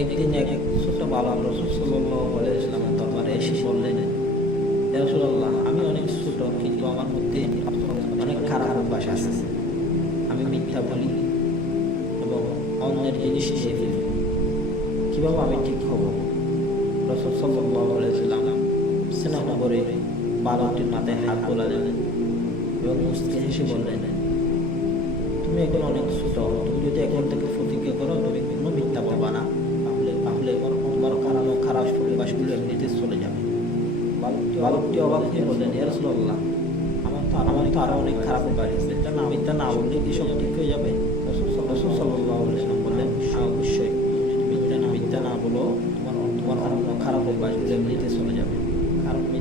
একদিন এক ছোট বালক রাসূল সাল্লাল্লাহু আলাইহি ওয়াসাল্লামের দরবারে এসে বললেন, ইয়া রাসূলুল্লাহ, আমি অনেক ছোট, কিন্তু আমার মধ্যে অনেক খারাপ অভ্যাস আছে। আমি মিথ্যা বলি এবং অন্যের জিনিস নিয়ে ফেলি। কীভাবে আমি ঠিক হব? রাসূল সাল্লাল্লাহু আলাইহি ওয়াসাল্লাম স্নেহ করে বালকটির মাথায় হাত বোলালেন এবং মুচকি হেসে বললেন, তুমি এখন অনেক ছোট, তুমি যদি এখন থেকে প্রতিজ্ঞা করো তুমি কোনো মিথ্যা বলবা না, তাহলে তোমার খারাপ অভ্যাসগুলো এমনিতে চলে যাবে। বালকটি অবাক হয়ে বললেন, ইয়া রাসূলুল্লাহ, আমার তো আরো অনেক খারাপ অভ্যাস আছে, মিথ্যা না বললে কি সব ঠিক হয়ে যাবে? রাসূল সাল্লাল্লাহু আলাইহি ওয়াসাল্লাম বললেন, হ্যাঁ অবশ্যই, মিথ্যা না বলো, তোমার অন্য খারাপ অভ্যাসগুলো এমনিতে চলে যাবে।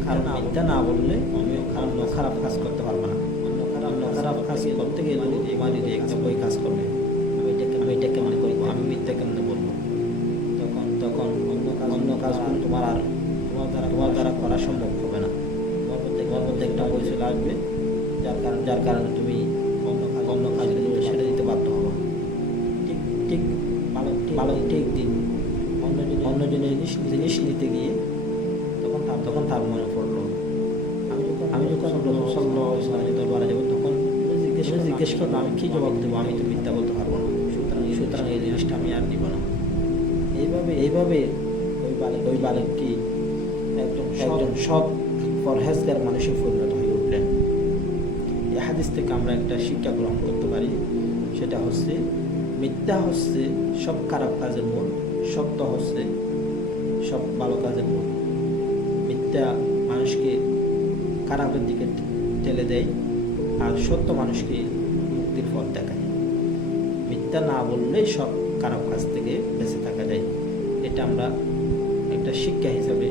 কারণ মিথ্যা না বললে তুমি খারাপ কাজ করতে পারবে না। অন্য খারাপ কাজ করতে গেলে তোমার একটা বই কাজ করবে। আমি এটাকে মনে করি, আমি মিথ্যা কেমনে বলবো? তখন অন্য কাজগুলো তোমার দ্বারা করা সম্ভব হবে না। তোমার মধ্যে একটা বই চলে আসবে, যার কারণে তুমি অন্য কাজগুলো ছেড়ে দিতে বাধ্য হবো। ঠিক বালকটি একদিন অন্য জিনিস নিতে গিয়ে তখন তার মনে পড়লো, আমি যখন রাসূল সাল্লাল্লাহু আলাইহি ওয়াসাল্লামের দরবারে যাব, তখন জিজ্ঞেস করলো, আমি কি জবাব দেবো? আমি তো মিথ্যা বলতে পারবো না। সুতরাং এই জিনিসটা আমি আর নিব না। এইভাবে ওই বালকটি একজন সৎ পরহেজগার মানুষে পরিণত হয়ে উঠলেন। এই হাদিস থেকে আমরা একটা শিক্ষা গ্রহণ করতে পারি, সেটা হচ্ছে মিথ্যা হচ্ছে সব খারাপ কাজের মূল, সত্য হচ্ছে সব ভালো কাজের মূল। মিথ্যা মানুষকে খারাপের দিকে ঠেলে দেয়, আর সত্য মানুষকে মুক্তির পথ দেখায়। মিথ্যা না বললেই সব খারাপ কাজ থেকে বেঁচে থাকা যায়। এটা আমরা একটা শিক্ষা হিসাবে